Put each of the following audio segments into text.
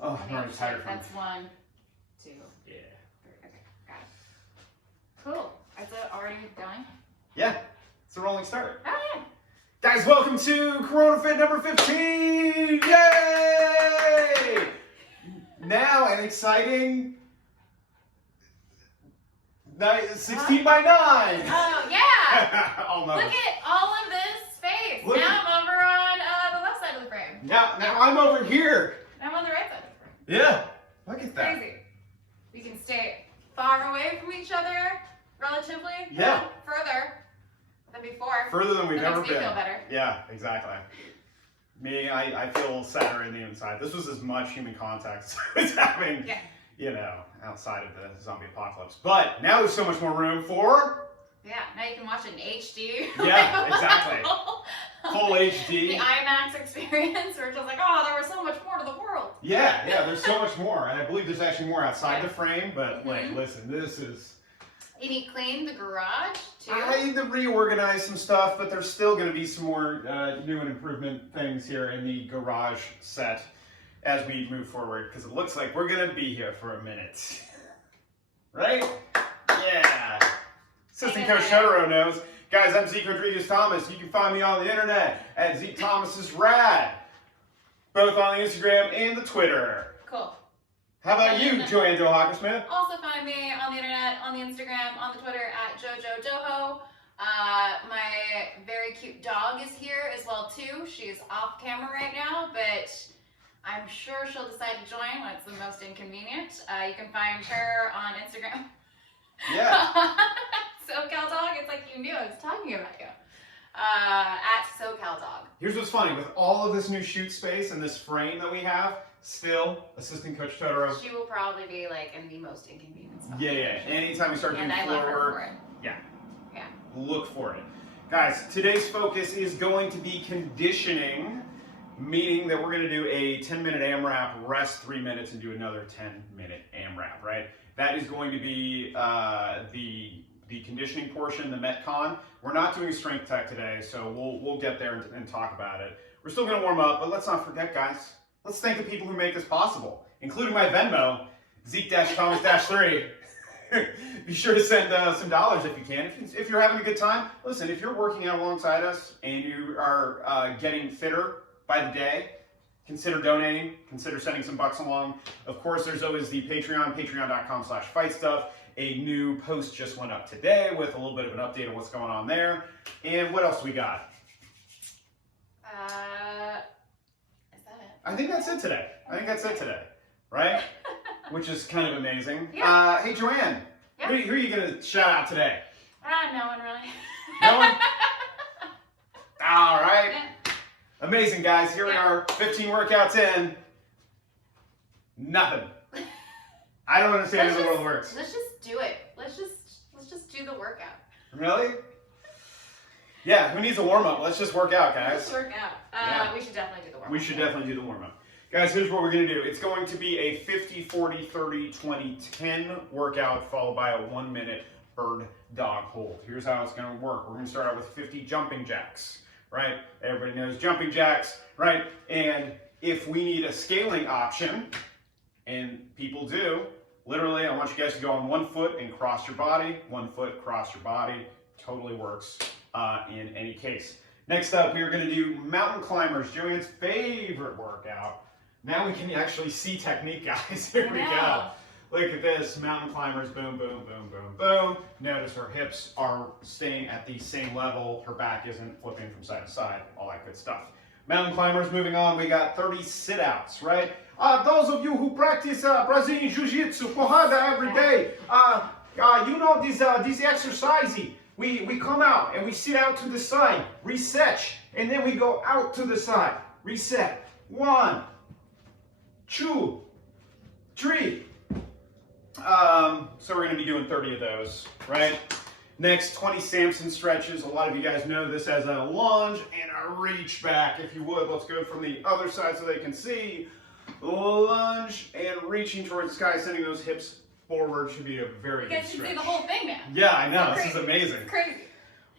Oh, I'm already tired from it. That's 1, 2, Yeah. 3. Okay, got it. Cool. Is it already going? Yeah, it's a rolling start. Oh, yeah. Guys, welcome to Corona Fit number 15! Yay! Now an exciting 16 by 9. Oh, yeah! Almost. Look at all of this space. Look now I'm over on the left side of the frame. Now I'm over here. I'm on the right side of the frame. Yeah, look at that. Crazy. We can stay far away from each other, relatively. Yeah. Further than before. Further than we've ever makes me been. feel better. Yeah, exactly. Me, I feel sadder in the inside. This was as much human contact as I was having, you know, outside of the zombie apocalypse. But now there's so much more room for... Yeah, now you can watch it in HD. Yeah, exactly. Full HD. The IMAX experience, where it's just like, oh, there was so much more to the world. Yeah, there's so much more. And I believe there's actually more outside the frame, but like, listen, this is... You need to clean the garage, too? I need to reorganize some stuff, but there's still going to be some more new and improvement things here in the garage set as we move forward, because it looks like we're going to be here for a minute. Right? Yeah. Assistant Coach Totoro knows. Guys, I'm Zeke Rodrigues-Thomas. You can find me on the internet at ZekeThomasIsRad, both on the Instagram and the Twitter. Cool. How about you, JoAnn Smith? Also find me on the internet, on the Instagram, on the Twitter at JoJoJoho. My very cute dog is here as well too. She's off camera right now, but I'm sure she'll decide to join when it's the most inconvenient. You can find her on Instagram. Yeah. SoCal Dog. It's like you knew I was talking about you. At SoCal Dog. Here's what's funny. With all of this new shoot space and this frame that we have, still, Assistant Coach Totoro. She will probably be like in the most inconvenient spot. Yeah. Anytime we start doing floor work, yeah, look for it. Guys, today's focus is going to be conditioning, meaning that we're going to do a 10-minute AMRAP, rest 3 minutes, and do another 10-minute AMRAP, right? That is going to be the conditioning portion, the Metcon. We're not doing strength tech today, so we'll get there and talk about it. We're still going to warm up, but let's not forget, guys. Let's thank the people who make this possible, including my Venmo, Zeke-Thomas-3. Be sure to send some dollars if you can. If you're having a good time, listen, if you're working out alongside us and you are getting fitter by the day, consider donating, consider sending some bucks along. Of course, there's always the Patreon, patreon.com/fightstuff. A new post just went up today with a little bit of an update on what's going on there. And what else we got? I think that's it today. Right? Which is kind of amazing. Yeah. Hey, JoAnn, who are you going to shout out today? No one really. No one? All right. Amazing, guys. Here we are, 15 workouts in. Nothing. I don't understand how the world works. Let's just do it. Let's just do the workout. Really? Yeah, who needs a warm-up? Let's just work out, guys. Let's work out. We should definitely do the warm-up. We should definitely do the warm-up. Guys, here's what we're going to do. It's going to be a 50, 40, 30, 20, 10 workout followed by a 1-minute bird dog hold. Here's how it's going to work. We're going to start out with 50 jumping jacks, right? Everybody knows jumping jacks, right? And if we need a scaling option, and people do, literally, I want you guys to go on 1 foot and cross your body. 1 foot, cross your body. Totally works in any case. Next up, we are going to do mountain climbers, JoAnn's favorite workout. Now we can actually see technique, guys. Here we go. Look at this, mountain climbers, boom, boom, boom, boom, boom. Notice her hips are staying at the same level. Her back isn't flipping from side to side, all that good stuff. Mountain climbers, moving on, we got 30 sit-outs, right? Those of you who practice Brazilian Jiu-Jitsu, porrada every day, you know this exercise. We come out and we sit out to the side, reset, and then we go out to the side, reset. 1, 2, 3. So we're going to be doing 30 of those, right? Next, 20 Samson stretches. A lot of you guys know this as a lunge and a reach back. If you would, let's go from the other side so they can see. Lunge and reaching towards the sky, sending those hips forward should be a very good stretch. You guys can see the whole thing now. Yeah, I know. This is amazing. It's crazy.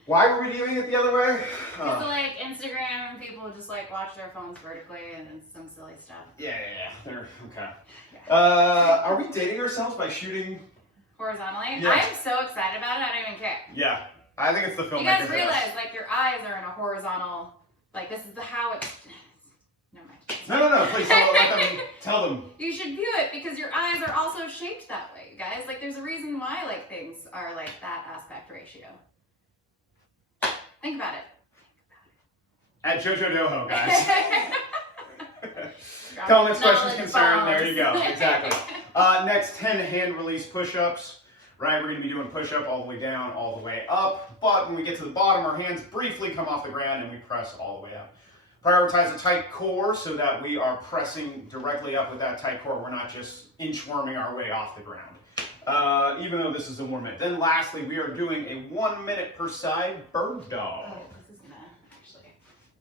Why were we doing it the other way? Because like Instagram, people just like watch their phones vertically and some silly stuff. Yeah. They're or okay. Yeah. Are we dating ourselves by shooting? Horizontally? Yeah. I'm so excited about it, I don't even care. Yeah, I think it's the filmmaker. You guys realize, like, your eyes are in a horizontal, like, this is how it's, never mind. No, please let them, tell them. You should view it because your eyes are also shaped that way, you guys. Like, there's a reason why, like, things are like that aspect ratio. Think about it. At JoJo Doho, guys. Comments, questions, concern. There you go. Exactly. Next, 10 hand release push-ups. Right, we're going to be doing push-up all the way down, all the way up. But when we get to the bottom, our hands briefly come off the ground and we press all the way up. Prioritize a tight core so that we are pressing directly up with that tight core. We're not just inchworming our way off the ground, even though this is a 1 minute. Then lastly, we are doing a 1 minute per side bird dog. Oh, this is going to actually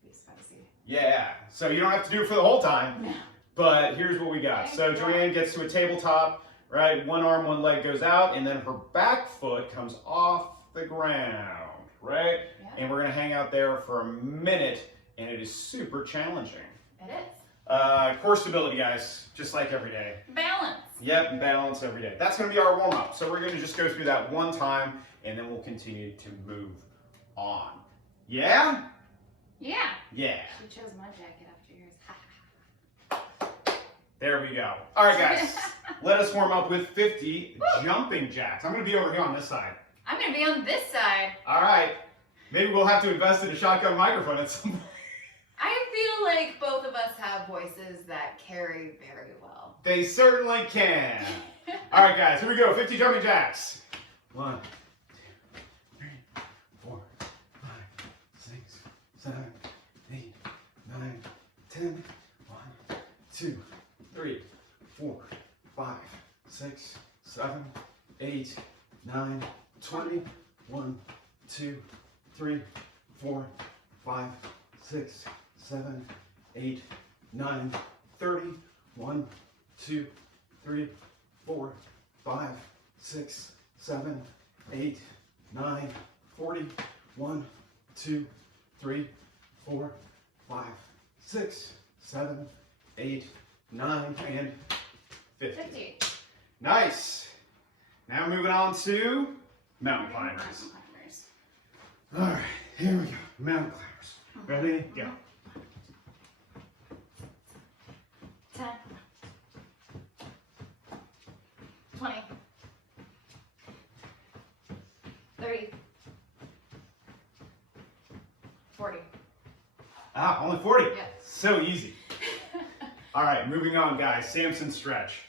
be spicy. Yeah, so you don't have to do it for the whole time. No. But here's what we got. So JoAnn gets to a tabletop, right? One arm, one leg goes out, and then her back foot comes off the ground, right? Yeah. And we're gonna hang out there for a minute, and it is super challenging. It is. Core stability, guys, just like every day. Balance. Yep, balance every day. That's gonna be our warm up. So we're gonna just go through that one time, and then we'll continue to move on. Yeah? Yeah. Yeah. She chose my jacket after yours. There we go. All right, guys. Let us warm up with 50 jumping jacks. I'm going to be over here on this side. I'm going to be on this side. All right. Maybe we'll have to invest in a shotgun microphone at some point. I feel like both of us have voices that carry very well. They certainly can. All right, guys. Here we go. 50 jumping jacks. 1, 2, 3, 4, 5, 6, 7, 8, 9, 10. 1, 2, 3, 4, 5, 6, 7, 8, 9, 20. 1, 2, 3, 4, 5, 6, 7, 8, 9, 30. 1, 2, 3, 4, 5, 6, 7, 8, 9, 40. 1, 2, 3, 4, 5, 6, 7, 8, 9, and 50. 50. Nice. Now moving on to mountain climbers. Mountain climbers. All right, here we go. Mountain climbers. Ready? Go. 10. 20. 30. 40. Ah, only 40. Yeah. So easy. All right, moving on, guys. Samson stretch.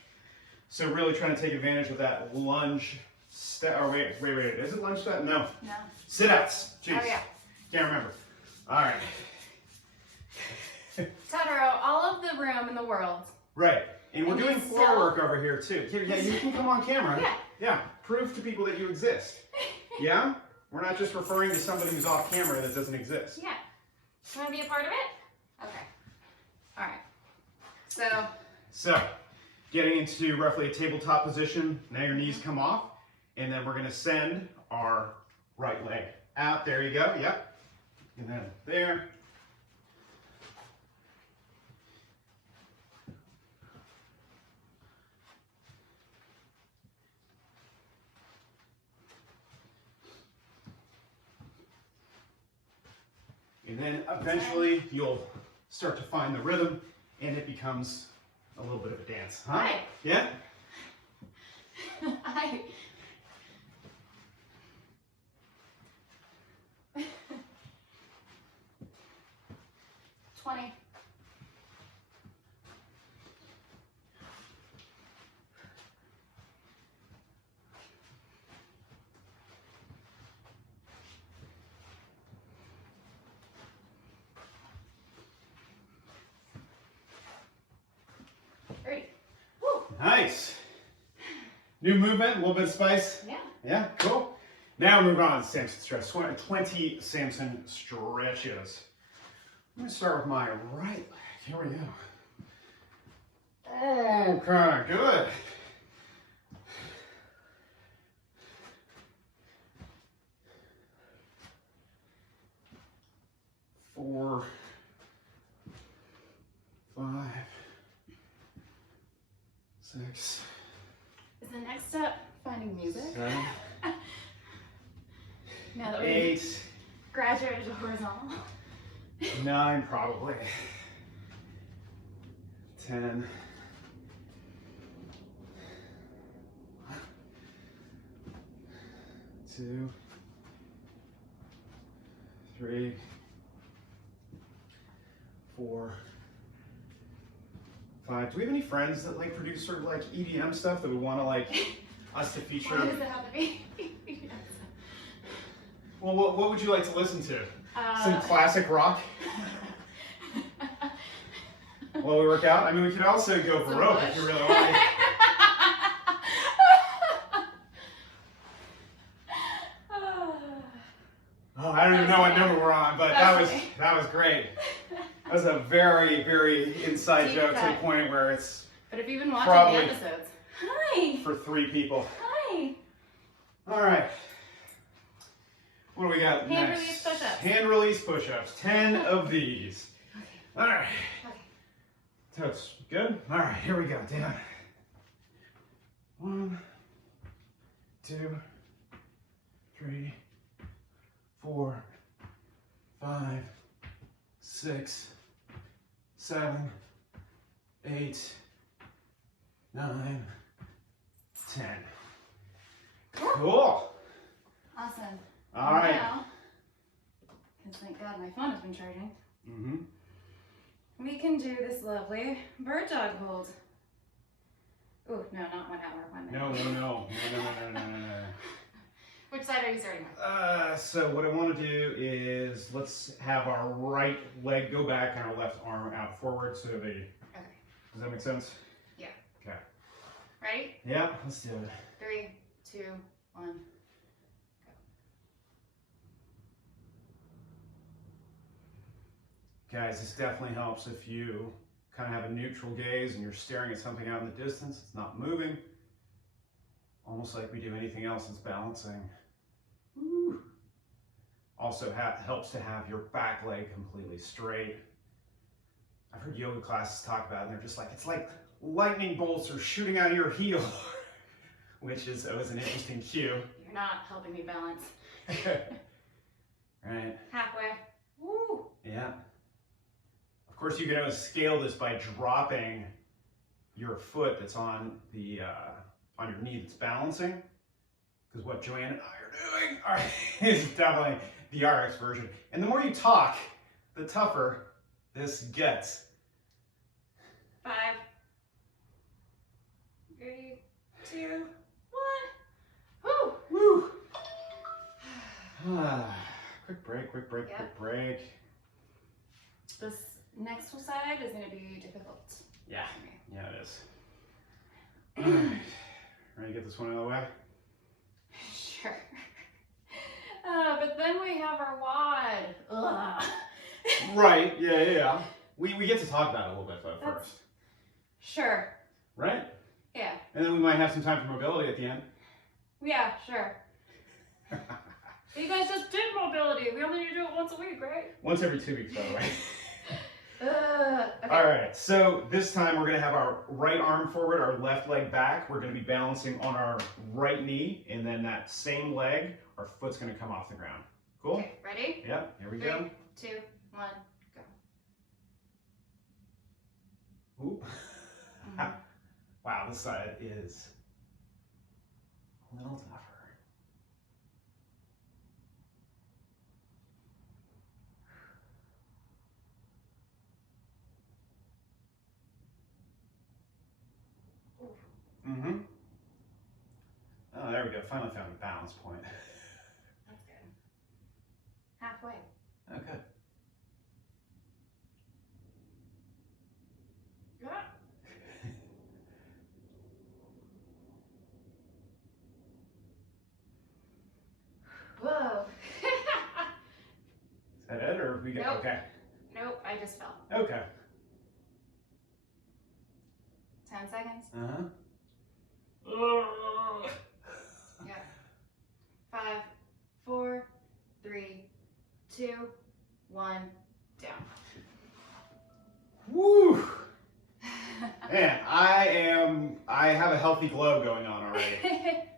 So really trying to take advantage of that lunge step. Or wait. Is it lunge step? No. No. Sit-outs. Jeez. Oh, yeah. Can't remember. All right. Totoro, all of the room in the world. Right. And we're And doing you floor still- work over here, too. Yeah, you can come on camera. Yeah. Yeah. Prove to people that you exist. Yeah? We're not just referring to somebody who's off camera that doesn't exist. Yeah. You want to be a part of it? Okay. All right. So, getting into roughly a tabletop position. Now your knees come off. And then we're going to send our right leg out. There you go. Yep. And then there. And then eventually you'll start to find the rhythm and it becomes a little bit of a dance. Huh? Right. Yeah? I... 20. 30. Woo. Nice. New movement, a little bit of spice. Yeah. Yeah, cool. Now move on to Samson stretch. 20 Samson stretches. I'm going to start with my right leg. Here we go. Okay, good. Four, 5, 6. Is the next step finding music? 7. Now that we 8. graduated to horizontal. 9 probably. 10. 2. 3. 4. 5. Do we have any friends that like produce sort of like EDM stuff that would want to like us to feature? Why does it have to be? Well, what would you like to listen to? Some classic rock? While we work out? I mean, we could also go Baroque if you really want. Oh, I don't even know what number we're on, but that was great. That was a very, very inside Deep joke to cut. the point where it's But if you've been watching probably the episodes, hi. for 3 people. Hi. All right. What do we got Hand next? release push-ups. Hand release push-ups. 10 of these. Okay. All right. Okay. So it's good. All right, here we go. Down. 1, 2, 3, 4, 5, 6, 7, 8, 9, 10. Cool. Awesome. All right. Now, because thank God my phone has been charging, we can do this lovely bird dog hold. Ooh, no, not 1 hour, 1 minute. No. Which side are you starting with? So what I want to do is let's have our right leg go back and our left arm out forward. So the. Okay. Does that make sense? Yeah. Okay. Ready? Yeah, let's do it. 3, 2, 1. Guys, this definitely helps if you kind of have a neutral gaze and you're staring at something out in the distance. It's not moving. Almost like we do anything else that's balancing. Woo. Also helps to have your back leg completely straight. I've heard yoga classes talk about it and they're just like, it's like lightning bolts are shooting out of your heel, which is always an interesting cue. You're not helping me balance. Right. Halfway. Woo. Yeah. Of course, you can always scale this by dropping your foot that's on the on your knee that's balancing. Because what JoAnn and I are doing is definitely the RX version. And the more you talk, the tougher this gets. 5, 3, 2, 1. Woo. Woo. Quick break, Yep. quick break. This next side is going to be difficult. Yeah, it is. All right. Ready to get this one out of the way? Sure. But then we have our wad. Ugh. Right, yeah. We get to talk about it a little bit though first. Sure. Right? Yeah. And then we might have some time for mobility at the end. Yeah, sure. You guys just did mobility. We only need to do it once a week, right? Once every 2 weeks, by the way. Okay. All right, so this time we're gonna have our right arm forward, our left leg back. We're gonna be balancing on our right knee, and then that same leg, our foot's gonna come off the ground. Cool? Okay, ready? Yep, here we 3, go. 2, 1, go. Ooh. Wow, this side is a little tougher. Oh, there we go. Finally found a balance point. That's good. Halfway. Oh, good. Yeah. Whoa. Is that it, or we get Nope. okay? Nope, I just fell. Okay. 10 seconds. Yeah. 5, 4, 3, 2, 1, down. Woo! Man, I have a healthy glow going on already.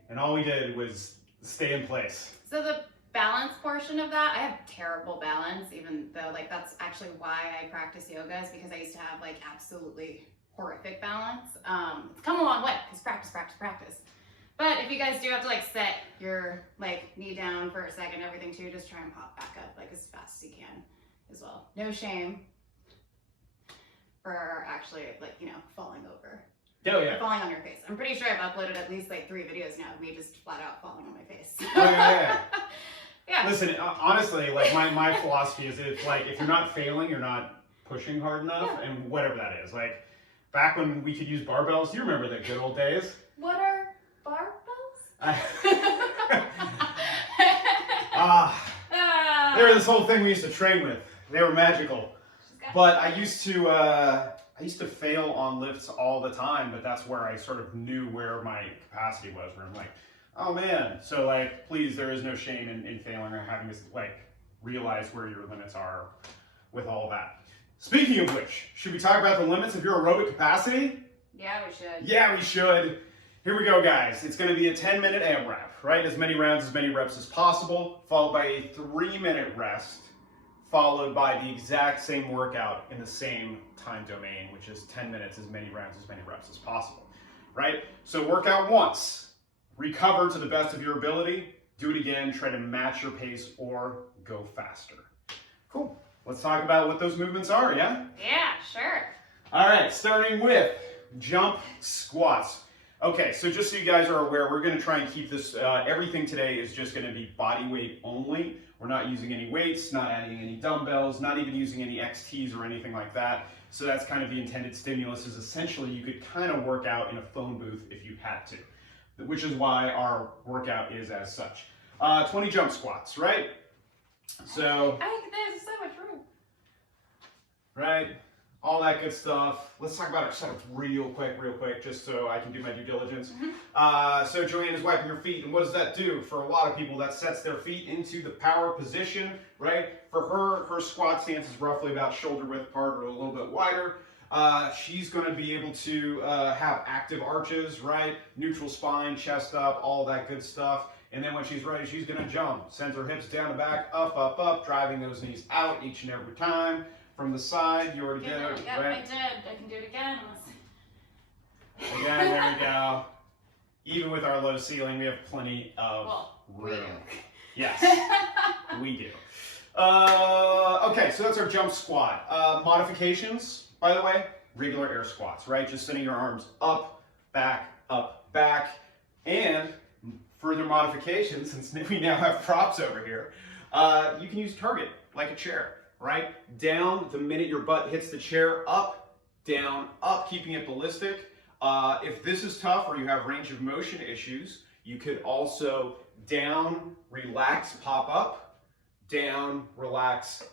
And all we did was stay in place. So the balance portion of that, I have terrible balance, even though like that's actually why I practice yoga, is because I used to have like absolutely horrific balance. It's come a long way because practice. But if you guys do have to like set your like knee down for a second, everything too, just try and pop back up like as fast as you can as well. No shame for actually like, you know, falling over. Oh yeah. Falling on your face. I'm pretty sure I've uploaded at least like 3 videos now of me just flat out falling on my face. Oh yeah. Yeah. Listen, honestly, like my philosophy is if you're not failing, you're not pushing hard enough, and whatever that is. Like back when we could use barbells, you remember the good old days? What are barbells? They were this whole thing we used to train with. They were magical. But I used to fail on lifts all the time, but that's where I sort of knew where my capacity was, where I'm like, oh man. So like, please, there is no shame in failing or having to like realize where your limits are with all that. Speaking of which, should we talk about the limits of your aerobic capacity? Yeah, we should. Yeah, we should. Here we go, guys. It's going to be a 10-minute AMRAP, right? As many rounds, as many reps as possible, followed by a 3-minute rest, followed by the exact same workout in the same time domain, which is 10 minutes, as many rounds, as many reps as possible, right? So work out once, recover to the best of your ability, do it again, try to match your pace or go faster. Cool. Let's talk about what those movements are, yeah? Yeah, sure. All right, starting with jump squats. Okay, so just so you guys are aware, we're going to try and keep this, everything today is just going to be body weight only. We're not using any weights, not adding any dumbbells, not even using any XTs or anything like that. So that's kind of the intended stimulus, is essentially you could kind of work out in a phone booth if you had to, which is why our workout is as such. 20 jump squats, right? So, There's so much room. right? All that good stuff. Let's talk about our setups real quick, just so I can do my due diligence. So JoAnn is wiping her feet, and what does that do? For a lot of people, that sets their feet into the power position, right? For her squat stance is roughly about shoulder width apart or a little bit wider. She's going to be able to have active arches, right? Neutral spine, chest up, all that good stuff. And then when she's ready, she's going to jump. Sends her hips down and back, up, driving those knees out each and every time. From the side, you already did it, Yeah, right? I did. I can do it again. Again, there we go. Even with our low ceiling, we have plenty of room. We do. Yes, we do. Okay, so that's our jump squat. Modifications, by the way, regular air squats, right? Just sending your arms up, back, and further modifications, since we now have props over here, you can use target, like a chair. Right? Down the minute your butt hits the chair, up, down, up, keeping it ballistic. If this is tough or you have range of motion issues, you could also down, relax, pop up. Down, relax,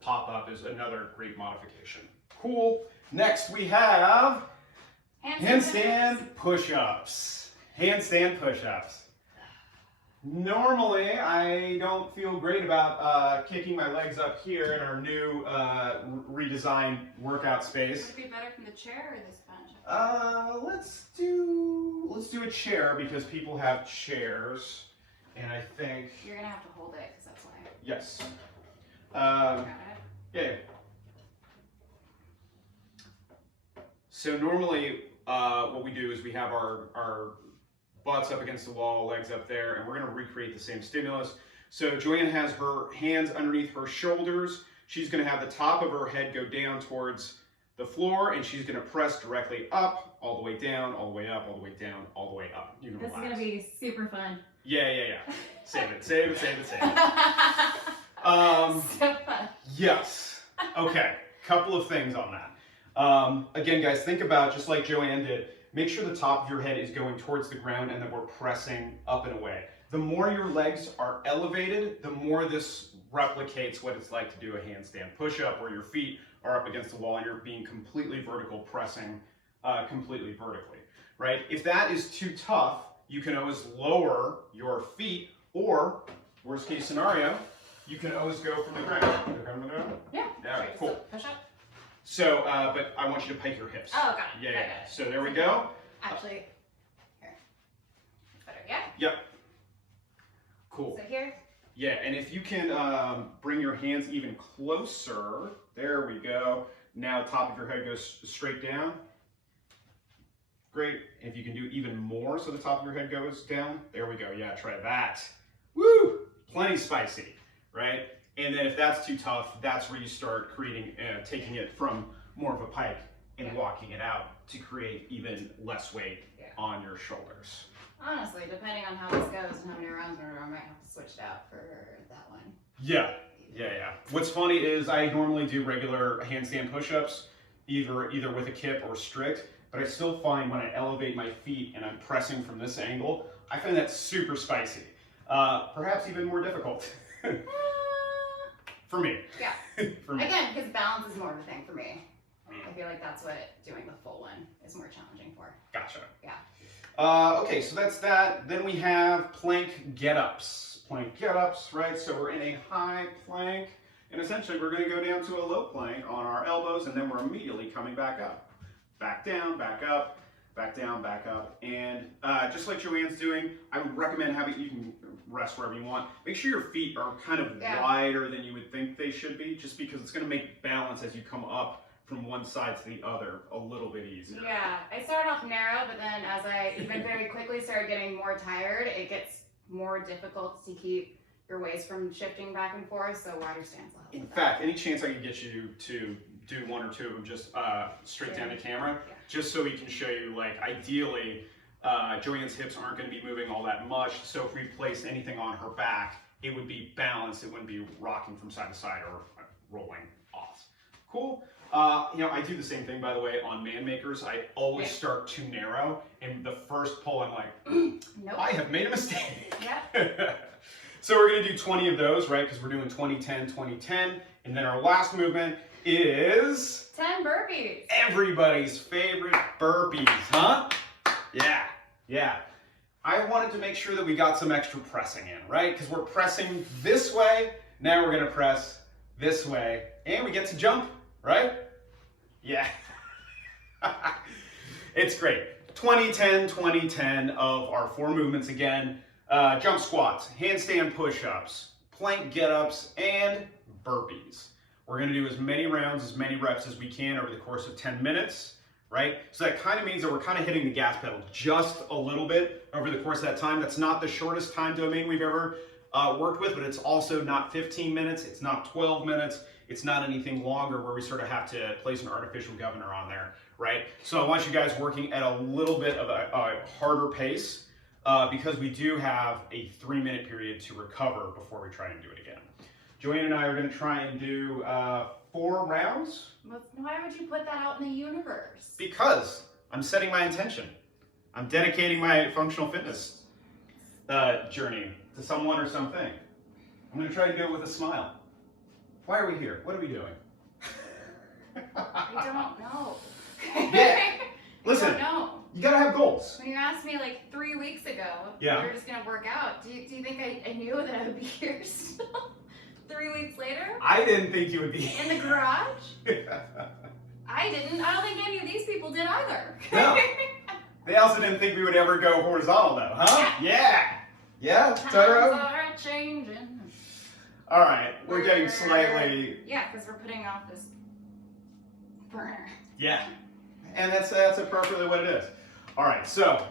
pop up is another great modification. Cool. Next we have handstand push-ups. Handstand push-ups. Normally, I don't feel great about kicking my legs up here in our new redesigned workout space. Would it be better from the chair or this bench? Let's do a chair because people have chairs, and I think You're gonna have to hold it because that's why. yes. Got it. Yeah. So normally, what we do is we have our butts up against the wall, legs up there, and we're going to recreate the same stimulus. So JoAnn has her hands underneath her shoulders. She's going to have the top of her head go down towards the floor, and she's going to press directly up, all the way down, all the way up, all the way down, all the way up. You can This relax. is going to be super fun. Yeah. Save it. So fun. Yes. Okay. Couple of things on that. Again, guys, think about, just like JoAnn did, make sure the top of your head is going towards the ground and that we're pressing up and away. The more your legs are elevated, the more this replicates what it's like to do a handstand push-up, where your feet are up against the wall and you're being completely vertical, pressing completely vertically, right? If that is too tough, you can always lower your feet, or worst case scenario, you can always go from the ground. Yeah. All right, cool. Push up. So, but I want you to pike your hips. Oh, got it. Yeah, got yeah. it. So there we go. Actually, here. Better, yeah? Yep. Cool. So here. Yeah, and if you can bring your hands even closer, there we go. Now top of your head goes straight down. Great. If you can do even more so the top of your head goes down, there we go. Yeah, try that. Woo! Plenty spicy, right? And then if that's too tough, that's where you start creating, taking it from more of a pike and walking it out to create even less weight on your shoulders. Honestly, depending on how this goes and how many rounds we're doing, I might have to switch it out for that one. Yeah. What's funny is I normally do regular handstand push-ups, either with a kip or strict, but I still find when I elevate my feet and I'm pressing from this angle, I find that super spicy. Perhaps even more difficult. For me. Yeah. For me. Again, because balance is more of a thing for me. I feel like that's what doing the full one is more challenging for. Gotcha. Yeah. Okay, so that's that. Then we have plank get-ups. Plank get-ups, right? So we're in a high plank, and essentially we're going to go down to a low plank on our elbows, and then we're immediately coming back up. Back down, back up, back down, back up. And just like JoAnn's doing, I would recommend you can rest wherever you want. Make sure your feet are kind of wider than you would think they should be, just because it's going to make balance as you come up from one side to the other a little bit easier. Yeah, I started off narrow, but then as I even very quickly started getting more tired, it gets more difficult to keep your waist from shifting back and forth, so wider stance will help. In fact, any chance I can get you to do one or two of them just straight down the camera, just so we can show you, like, ideally, JoAnn's hips aren't going to be moving all that much, so if we place anything on her back, it would be balanced, it wouldn't be rocking from side to side or rolling off. Cool? I do the same thing, by the way, on man makers. I always start too narrow, and the first pull, I'm like, nope. I have made a mistake. Yeah. So we're going to do 20 of those, right? Because we're doing 20, 10, 20, 10. And then our last movement is 10 burpees. Everybody's favorite burpees, huh? Yeah. I wanted to make sure that we got some extra pressing in, right? Because we're pressing this way. Now we're going to press this way. And we get to jump, right? Yeah. It's great. 20, 10, 20, 10 of our 4 movements again. Jump squats, handstand push-ups, plank get-ups, and burpees. We're going to do as many rounds, as many reps as we can over the course of 10 minutes, right? So that kind of means that we're kind of hitting the gas pedal just a little bit over the course of that time. That's not the shortest time domain we've ever worked with, but it's also not 15 minutes, it's not 12 minutes, it's not anything longer where we sort of have to place an artificial governor on there, right? So I want you guys working at a little bit of a harder pace, because we do have a 3-minute period to recover before we try and do it again. JoAnn and I are going to try and do 4 rounds. Why would you put that out in the universe? Because I'm setting my intention. I'm dedicating my functional fitness journey to someone or something. I'm going to try and do it with a smile. Why are we here? What are we doing? I don't know. Yeah. Listen. I don't know. You gotta have goals. When you asked me like 3 weeks ago, we were just gonna work out. Do you think I knew that I would be here still 3 weeks later? I didn't think you would be in the garage. I didn't. I don't think any of these people did either. No. They also didn't think we would ever go horizontal, though, huh? Yeah, Totoro. Times are changing. All right, we're getting slightly. Yeah, because we're putting off this burner. Yeah, and that's appropriately what it is. All right, so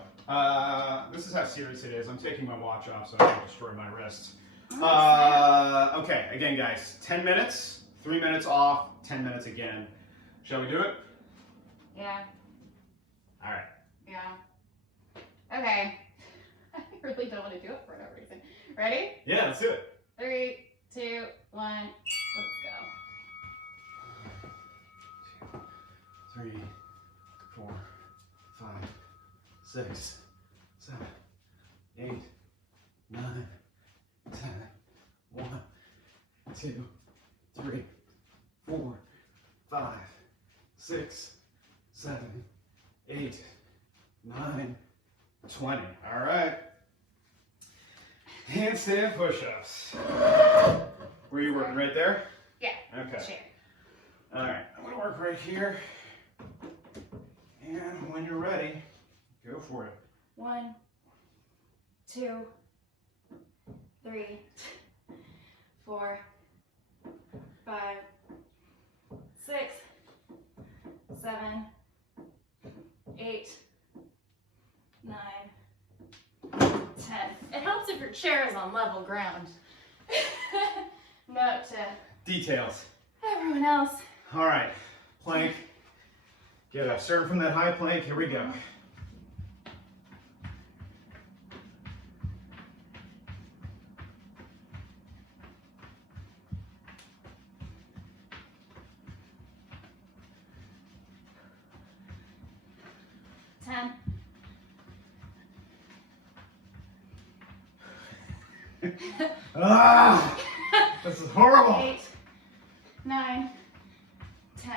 this is how serious it is. I'm taking my watch off so I don't destroy my wrists. Okay, again, guys, 10 minutes, 3 minutes off, 10 minutes again. Shall we do it? Yeah. All right. Yeah. Okay. I really don't want to do it for no reason. Ready? Yeah, let's do it. 3, 2, 1, let's go. 3, 4, 5, 6, 7, 8, 9, 10. 1, 2, 3, 4, 5, 6, 7, 8, 9, 20. All right. Handstand push-ups. Were you working right there? Yeah. Okay. Sure. All right, I'm gonna work right here. And when you're ready, go for it. 1, 2, 3, 4, 5, 6, 7, 8, 9, 10. It helps if your chair is on level ground. Note to Details. everyone else. All right, plank. Get up. Starting from that high plank. Here we go. Ah, this is horrible. 8, 9, 10.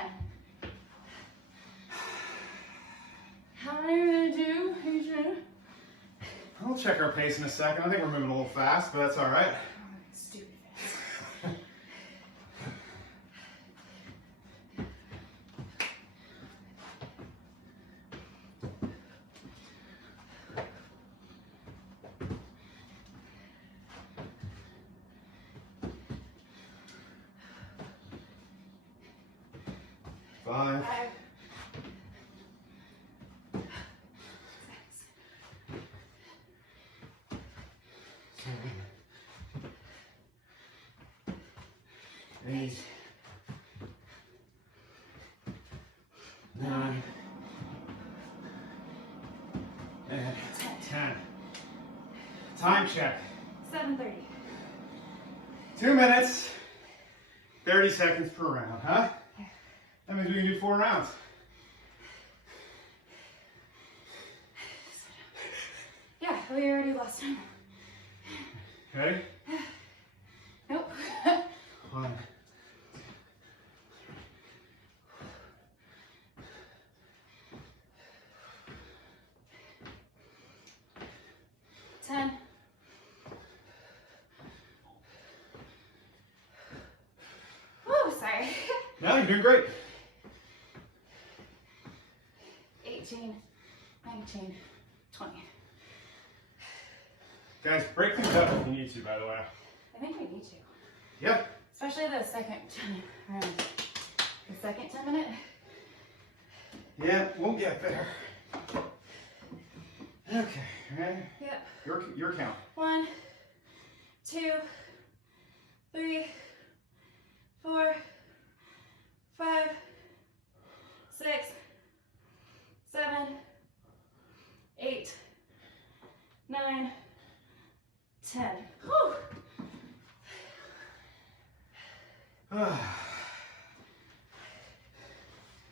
How many are we gonna do, Adrian? We'll check our pace in a second. I think we're moving a little fast, but that's all right. Stupid face. Five. 8, 9, and 10. Time check. 7:30. 2 minutes, 30 seconds per round, huh? That means we can do 4 rounds. Yeah, we already lost time. Ready? Nope. 1. 10. Woo, sorry. No, you're doing great. 18, 19, 20. Guys, break things up if you need to, by the way. I think we need to. Yep. Especially the second round. The second 10 minute. Yeah, we'll get there. Okay, ready? Yep. Your count. 1, 2, 3, 4, 5, 6, 7, 8, 9, 10. Whew.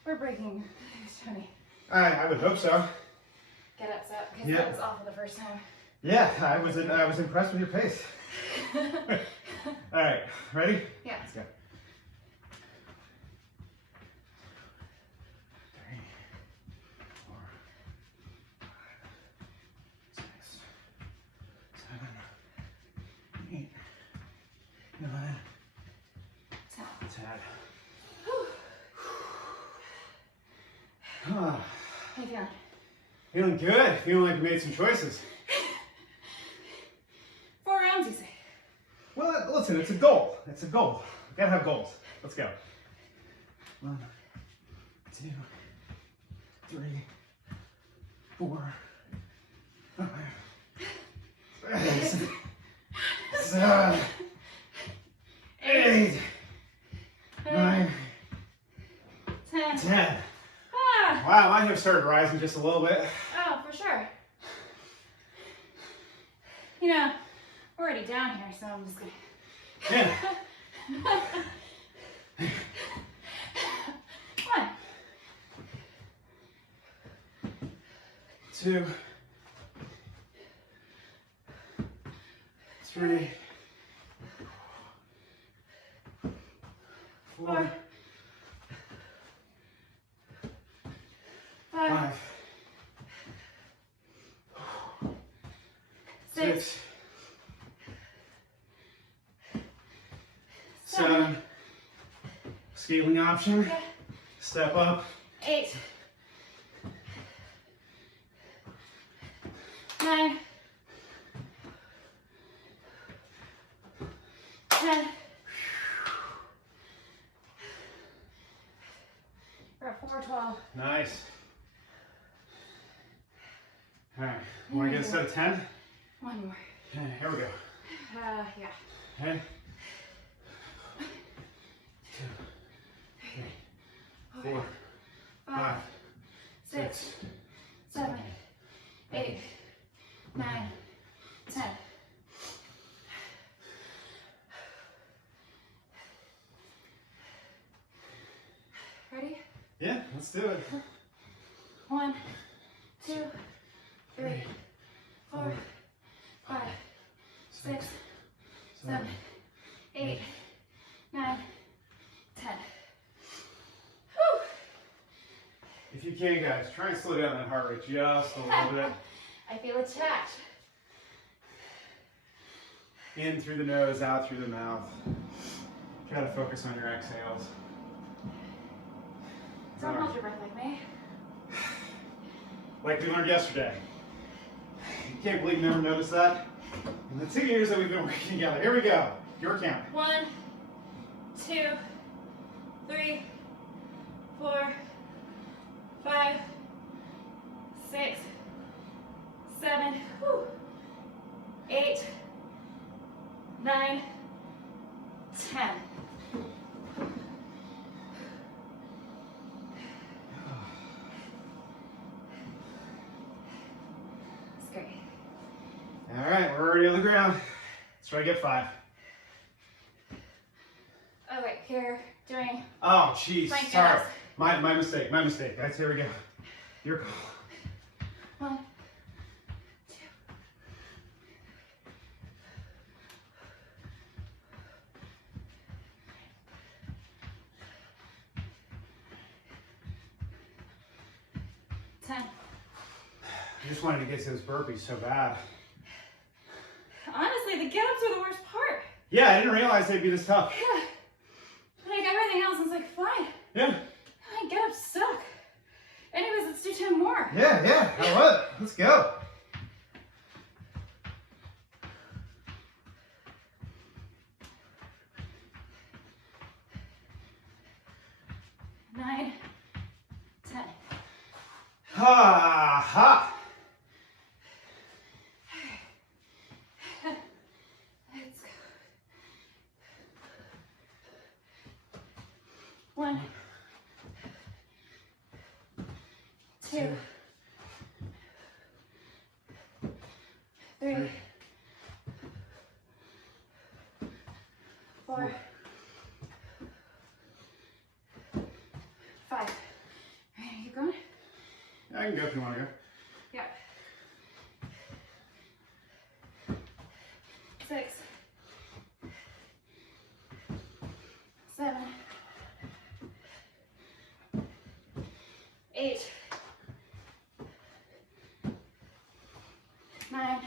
We're breaking 20. I would hope so. Get upset because Yep. that was awful the first time. Yeah, I was impressed with your pace. All right, ready? Yeah. Let's go. 3, 4, 5, 6, 7, 8, 9, 10. How you feeling? Feeling good. Feeling like we made some choices. 4 rounds, you say? Well, listen, it's a goal. It's a goal. We gotta have goals. Let's go. 1, 2, 3, 4, 5, 6, 7, 8, 9, 10. 10. Ah! Wow, my hips started rising just a little bit. Oh, for sure. You know, we're already down here, so I'm just gonna. Yeah. 1, 2, 3, 4, 4, 5, 6, 7, Scaling option. Okay. Step up. 8, 9, 10. We're at 412. Nice. All right. Want to get a set of 10? One more. Okay, here we go. Yeah. Okay. 2, 3, 4, 5, 6, 7, 8, 9, 10. Ready? Yeah, let's do it. 1, 2, 3, 4, 5, 6, 7, 8, 9, 10. Whew. If you can, guys, try and slow down that heart rate just a little bit. I feel attacked. In through the nose, out through the mouth. Try to focus on your exhales. Don't hold your breath like me. Like we learned yesterday. You can't believe you never noticed that. In the 2 years that we've been working together. Here we go. Your count. 1, 2, 3, 4, 5, 6, 7, 8, 9, 10. That's great. All right, we're already on the ground. Let's try to get 5. Oh wait, here, doing Oh, jeez. Plank Sorry. desk. My mistake. My mistake. Guys, here we go. Your call. 1, 2. I just wanted to get to those burpees so bad. Honestly, the get-ups are the worst part. Yeah, I didn't realize they'd be this tough. Yeah. Like everything else is like fine. Yeah. My get-ups suck. Anyways, let's do 10 more. Yeah. I love it. Let's go. Nine, 10. Ha ha. Let's go. 1, 2, 3, 4, 5. Ready to keep going? I can go if you want to go. Yeah. 6, 7, 8, 9.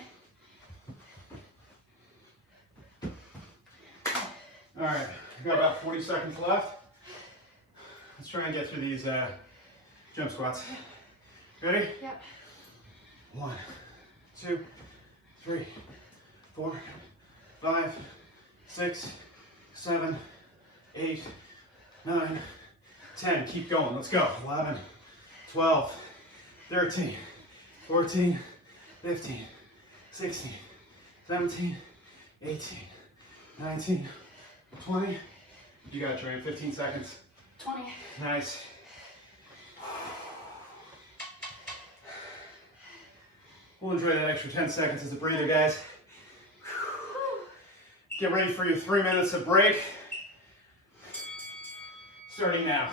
All right, we've got about 40 seconds left. Let's try and get through these jump squats. Ready? Yep. 1, 2, 3, 4, 5, 6, 7, 8, 9, 10. Keep going. Let's go. 11, 12, 13, 14, 15, 16, 17, 18, 19, 20. You got it, JoAnn. 15 seconds. 20. Nice. We'll enjoy that extra 10 seconds as a breather, guys. Get ready for your 3 minutes of break. Starting now.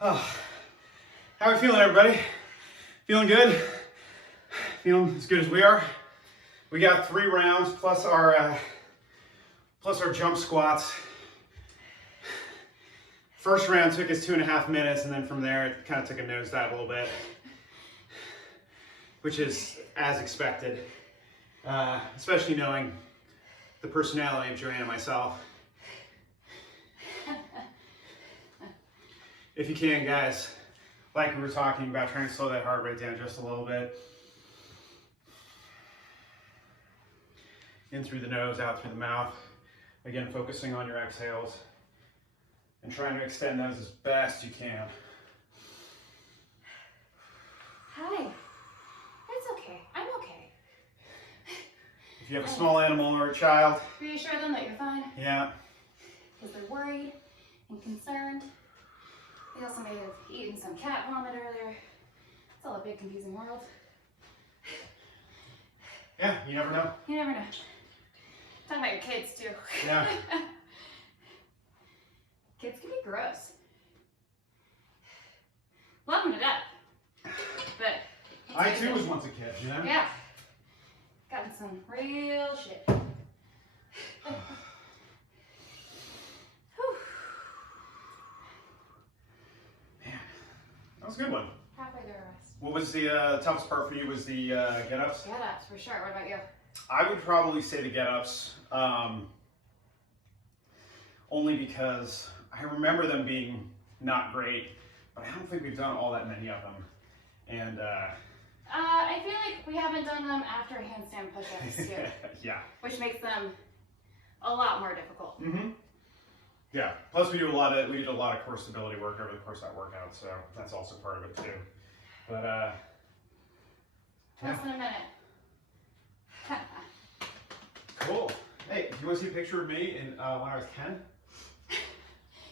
Oh. How are we feeling, everybody? Feeling good? Feeling as good as we are? We got 3 rounds plus our jump squats. First round took us 2.5 minutes, and then from there it kind of took a nosedive a little bit, which is as expected, especially knowing the personality of JoAnn and myself. If you can, guys, like we were talking about, trying to slow that heart rate down just a little bit. In through the nose, out through the mouth. Again, focusing on your exhales and trying to extend those as best you can. Hi. It's okay. I'm okay. If you have a small animal or a child, Reassure them that you're fine. yeah. Because they're worried and concerned. They also may have eaten some cat vomit earlier. It's all a big confusing world. Yeah, you never know. You never know. Talking about your kids too. Yeah. Kids can be gross. Love them to death. But I too was once a kid, you know? yeah. Gotten some real shit. Whew. Man, that was a good one. Halfway there, rest. What was the toughest part for you? Was the get-ups? Get-ups, for sure. What about you? I would probably say the get-ups, only because I remember them being not great, but I don't think we've done all that many of them. And I feel like we haven't done them after handstand push-ups too. yeah. Which makes them a lot more difficult. Mm-hmm. Yeah. Plus we did a lot of core stability work over the course of that workout, so that's also part of it too. But Less than a minute. Cool. Hey, do you want to see a picture of me in when I was 10?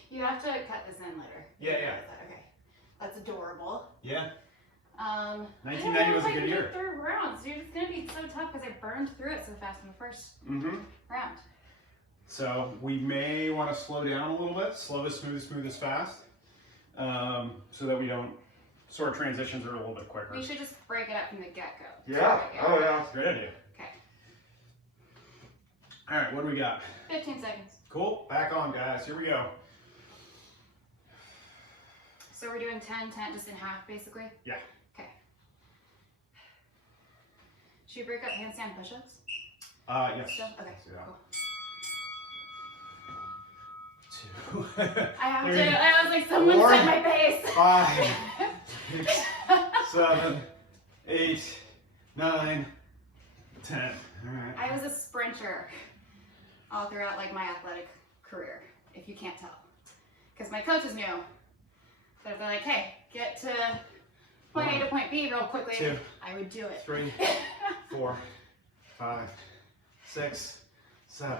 You have to cut this in later. Yeah. Okay. That's adorable. Yeah. 1990 I don't know was if a I good can year. get through rounds, dude. It's gonna be so tough because I burned through it so fast in the first round. So we may want to slow down a little bit, slow as smooth as fast, so that we don't, so our transitions are a little bit quicker. We should just break it up from the get-go. Yeah. Oh yeah. That's a great idea. Okay. All right. What do we got? 15 seconds. Cool. Back on, guys. Here we go. So we're doing 10, 10, just in half, basically? Yeah. Okay. Should we break up handstand push-ups? Yes. Still? Okay, Yeah. cool. 2. I have Three, to, I was like, someone 4, set my pace. 5, 6, 7, 8, 9, 10. All right. I was a sprinter all throughout like my athletic career, if you can't tell. Because my coaches knew that if they're like, hey, get to point A to point B real quickly, 2, I would do it. 3, 4, 5, 6, 7,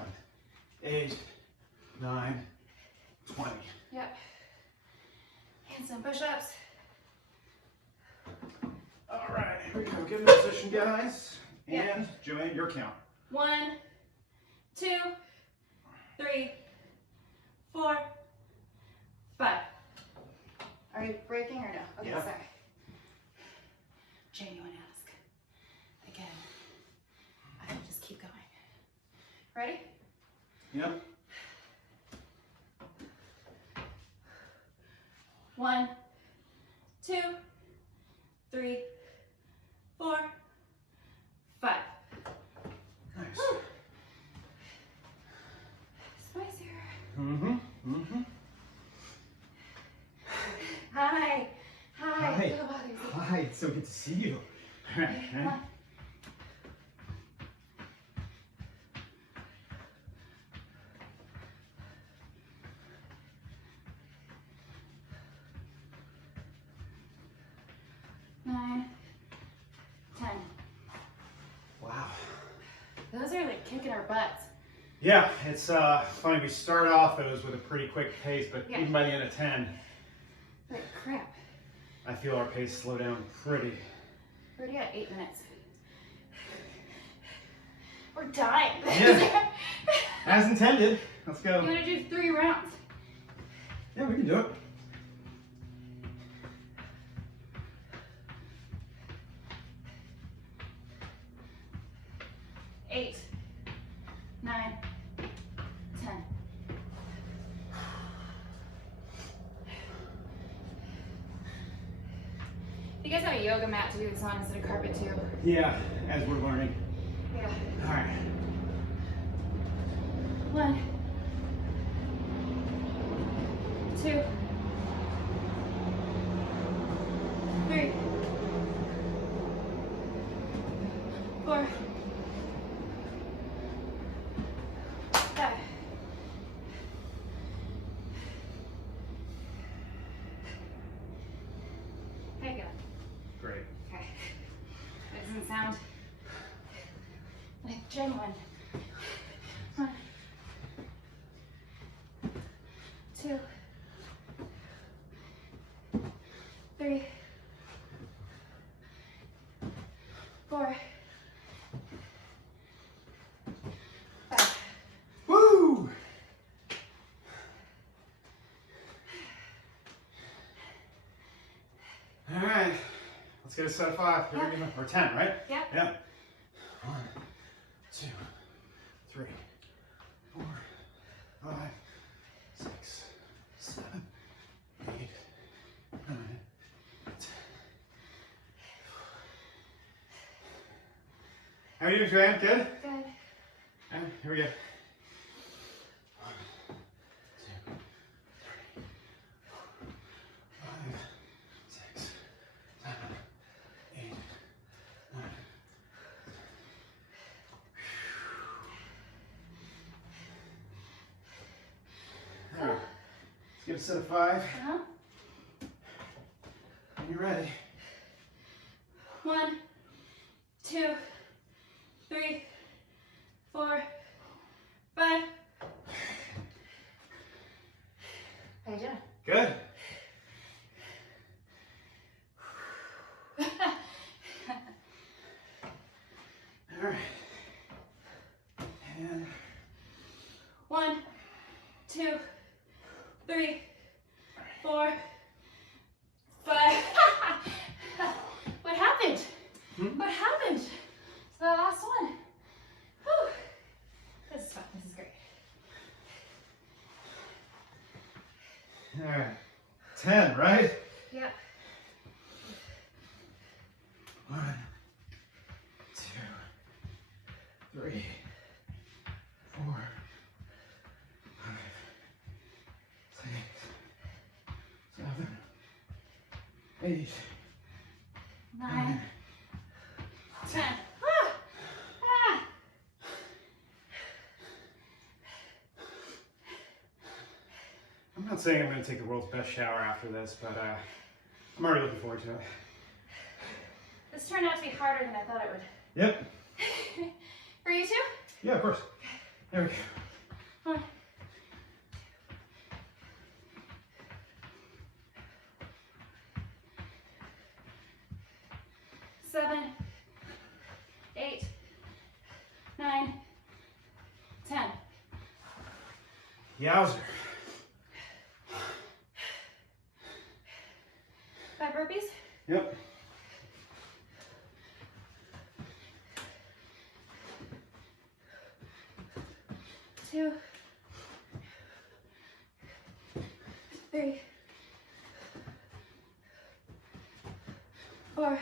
8, 9, 20. Yep. Handstand push-ups. All right, here we go. Get in position, guys. And JoAnn, your count. 1, 2, 3, 4, 5. Are you breaking or no? Okay, Yeah. sorry. Genuine ask. Again, I can just keep going. Ready? Yep. 1, 2, 3, 4, 5. Nice. Woo. Spicier. Mm-hmm. Mm-hmm. Hi. Hi. Oh, there's a- Hi, it's so good to see you. All right. Come on. Nine, 10. Wow. Those are like kicking our butts. Yeah, it's funny. We start off those with a pretty quick pace, but Yeah. even by the end of 10, Like crap. I feel our pace slow down pretty. We're already at 8 minutes. We're dying. Yeah. As intended. Let's go. You want to do 3 rounds? Yeah, we can do it. Eight, 9, 10. You guys have a yoga mat to do this on instead of carpet too. Yeah, as we're learning. Yeah. All right. 1, 2, 3, 4, 5. Okay, good. Great. Okay. That doesn't sound like genuine. 1, 2, 3, 4, 5. Woo! All right, let's get a set of 5. Here we go. Or 10, right? Yep. Yeah. 1, 2, 3, 4, 5, 6, 7, 8, 9, 10. How are you doing, JoAnn? Good? Good. All right, here we go. 1, 2, 3, 4, 5, 6, 7, 8, 9. All right, let's get a set of 5. Uh-huh. When you're ready. 1, 2, 3, 4, 5. How you doing? Good. All right. And 1, 2, 3, 4, 5. What happened? What happened? The last one. Whew. This is fun. This is great. all right. 10, right? Yep. 1, 2, 3, 4, 5, 6, 7, 8, 9, 10. Ah. Ah. I'm not saying I'm going to take the world's best shower after this, but I'm already looking forward to it. This turned out to be harder than I thought it would. Yep. For you too? Yeah, of course. There we go. 1, 7, 8, 9, 10. Yowzer. 5 burpees. Yep. 2, 3, 4,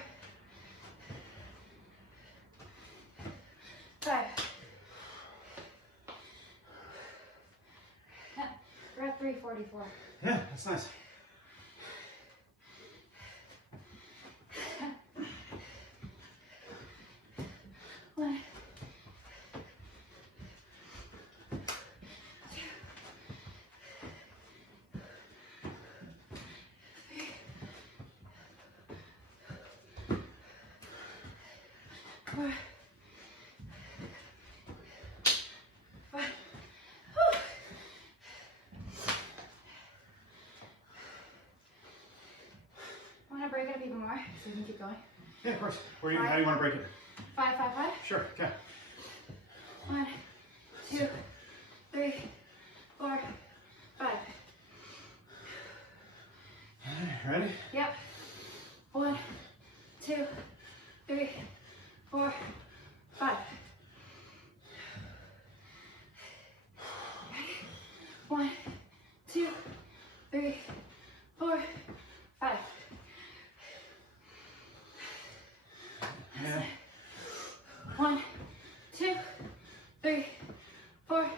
5. We're at 344. Yeah, that's nice. One, 4, 5. Whew. Want to break it up even more so we can keep going? Yeah, of course. How do you want to break it? 5, 5, 5. Sure, okay. 1, 2, 3, 4, 5. Ready? Yep. 1, 2, 3, 4, 5. 1, 2, 3, 4, 5. Yeah. 1, 2, 3, 4,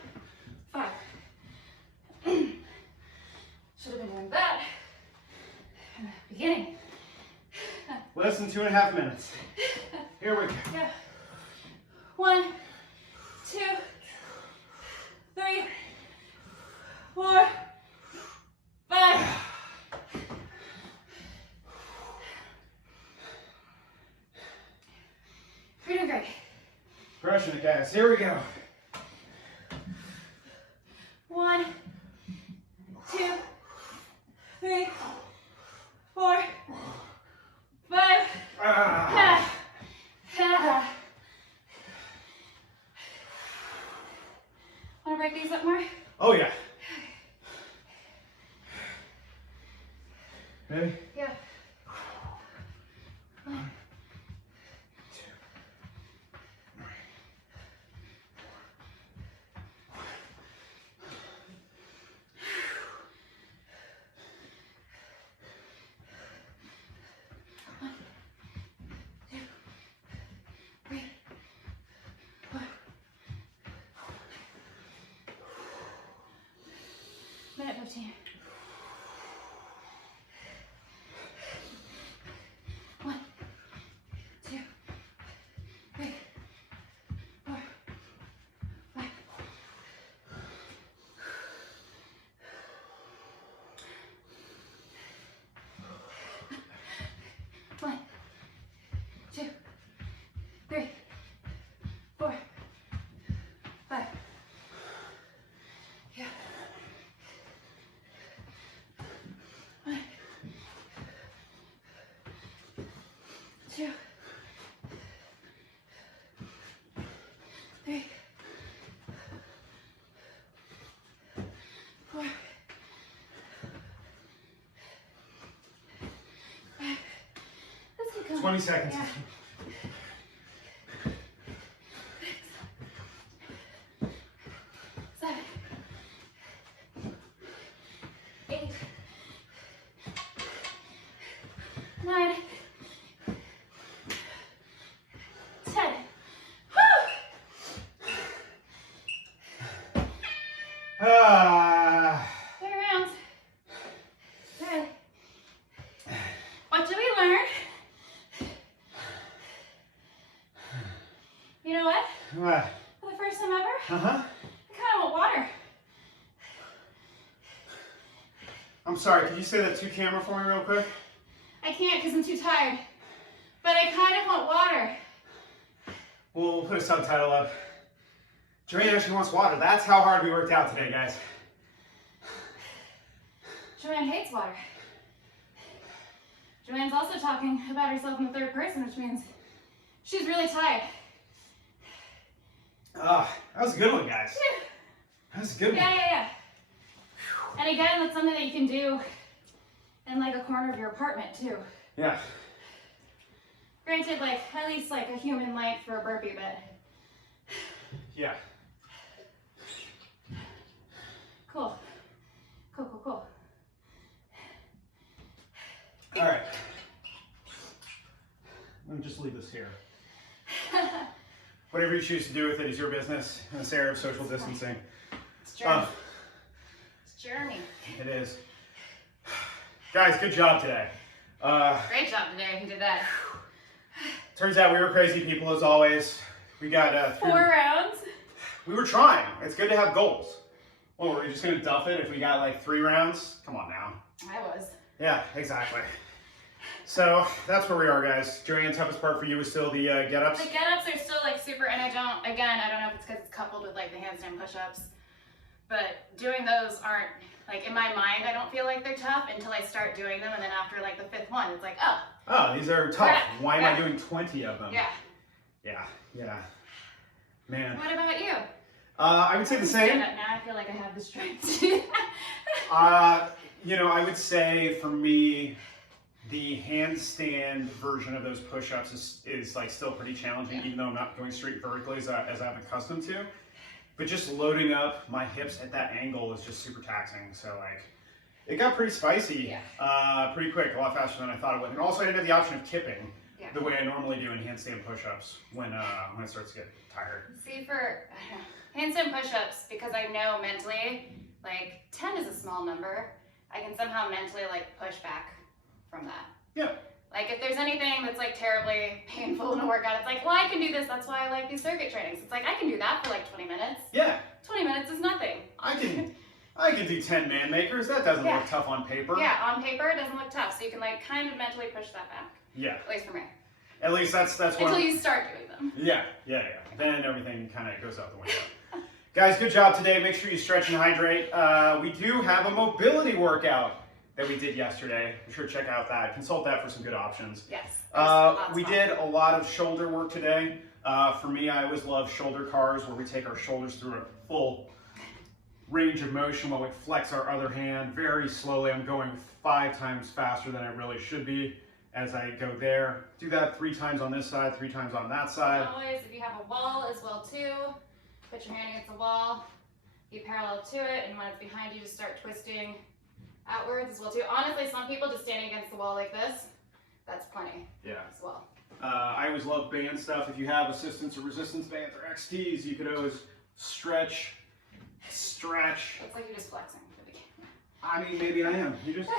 Less than 2.5 minutes. Here we go. Yeah. 1, 2, 3, 4, 5. You're doing great. Crushing it, guys. Here we go. 1, 2, 3, 4, 5. Want to break these up more? Oh, yeah. Ready? Yeah. 1, 2, 3, 4. Minute 15. 1, 2, 3, 4, 5. 1, 2, 3, 4, 5. Yeah. 1, 2, 3, 4, 5. Let's keep going. 20 seconds. Yeah. 7, 8, 9, 10. Ah. 3 rounds. Good. What did we learn? You know what? Ah. For the first time ever, Uh-huh. I kind of want water. I'm sorry, could you say that to camera for me real quick? I can't because I'm too tired. But I kind of want water. We'll put a subtitle up. JoAnn actually wants water. That's how hard we worked out today, guys. JoAnn hates water. JoAnn's also talking about herself in the third person, which means she's really tired. Ah, that was a good one, guys. That was a good one. Yeah. And again, that's something that you can do in like a corner of your apartment too. Yeah. Granted, like at least like a human length for a burpee, but Yeah. cool. All right. Let me just leave this here. Whatever you choose to do with it is your business in this era of social distancing. It's Jeremy. It's Jeremy. It is. Guys, good job today. Great job today. Who did that? Turns out we were crazy people as always. We got 4 rounds. We were trying. It's good to have goals. Well, we're just gonna duff it if we got like 3 rounds? Come on now. I was. Yeah, exactly. So that's where we are, guys. JoAnn, toughest part for you is still the get-ups. The get-ups are still like super, and I don't know if it's because it's coupled with like the handstand push-ups, but doing those aren't, like in my mind, I don't feel like they're tough until I start doing them, and then after like the 5th one, it's like, Oh, these are tough. Yeah. Why am I doing 20 of them? yeah. Yeah. Man. What about you? I would say the same. Now I feel like I have the strength to do You know, I would say for me, the handstand version of those push-ups is like still pretty challenging, even though I'm not going straight vertically as I'm accustomed to. But just loading up my hips at that angle is just super taxing. So like, it got pretty spicy pretty quick, a lot faster than I thought it would. And also I didn't have the option of kipping the way I normally do in handstand push-ups when it starts to get tired. See, for handstand push-ups, because I know mentally, like 10 is a small number, I can somehow mentally like push back from that. Yeah. Like if there's anything that's like terribly painful in a workout, it's like, well, I can do this. That's why I like these circuit trainings. It's like, I can do that for like 20 minutes. Yeah. 20 minutes is nothing. I can do 10 man makers. That doesn't look tough on paper. Yeah, on paper it doesn't look tough. So you can like kind of mentally push that back. Yeah. At least for me. At least that's what Until you start doing them. Yeah. Then everything kind of goes out the window. Guys, good job today. Make sure you stretch and hydrate. We do have a mobility workout that we did yesterday. Be sure to check out that. Consult that for some good options. Yes. We did a lot of shoulder work today. For me, I always love shoulder cars where we take our shoulders through a full range of motion while we flex our other hand very slowly. I'm going 5 times faster than I really should be as I go there. Do that 3 times on this side, 3 times on that side. Always, if you have a wall as well too, put your hand against the wall, be parallel to it, and when it's behind you, just start twisting outwards as well too. Honestly, some people just standing against the wall like this, that's plenty. Yeah. As well. I always love band stuff. If you have assistance or resistance bands or XTs, you could always stretch. It's like you're just flexing for the camera. I mean, maybe I am. You just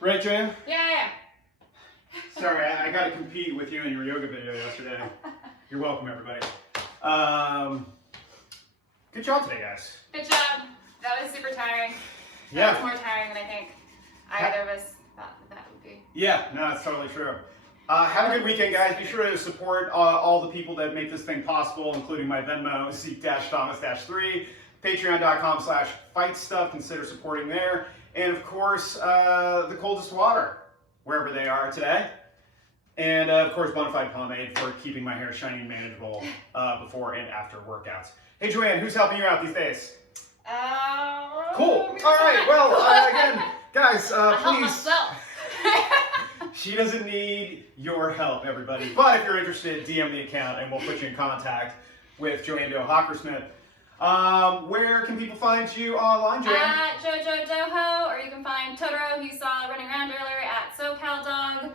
right, JoAnn? Yeah. Sorry, I got to compete with you in your yoga video yesterday. You're welcome, everybody. Good job today, guys. Good job. That was super tiring. Yeah. That was more tiring than I think either of us thought that would be. Yeah, no, it's totally true. Have a good weekend, guys. Be sure to support all the people that make this thing possible, including my Venmo, Zeke-Thomas-3, patreon.com/fightstuff. Consider supporting there. And of course, the Coldest Water, wherever they are today. And of course, Bonafide Pomade for keeping my hair shiny and manageable before and after workouts. Hey, JoAnn, who's helping you out these days? Cool. All right. Well, again, guys, please. She doesn't need your help, everybody. But if you're interested, DM the account and we'll put you in contact with JoAnn Hockersmith. Where can people find you online, JoAnn? At JoJo Doho, or you can find Totoro, who you saw running around earlier, at SoCalDog.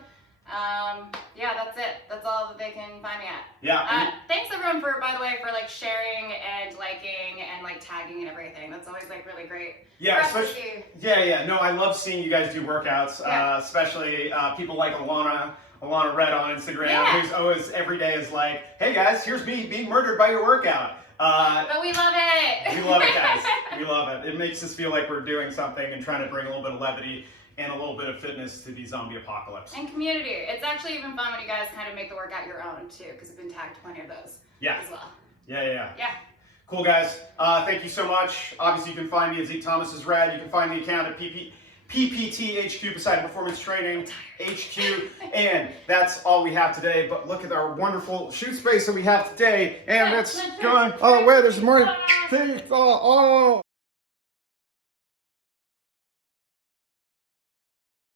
Yeah, that's it. That's all that they can find me at. Yeah. Thanks everyone for, by the way, for like sharing and liking and like tagging and everything. That's always like really great. Yeah, especially. Yeah. No, I love seeing you guys do workouts. Yeah. Especially people like Alana Red on Instagram, Yeah. who's always every day is like, "Hey guys, here's me being murdered by your workout." But we love it. We love it, guys. We love it. It makes us feel like we're doing something and trying to bring a little bit of levity and a little bit of fitness to the zombie apocalypse. And community. It's actually even fun when you guys kind of make the workout your own too, because I've been tagged plenty of those as well. Yeah. Yeah. Cool, guys. Thank you so much. Obviously, you can find me at Zeke Thomas is Rad. You can find the account at PPTHQ, Poseidon Performance Training, HQ. And that's all we have today. But look at our wonderful shoot space that we have today. And it's going all the way. There's more. Oh.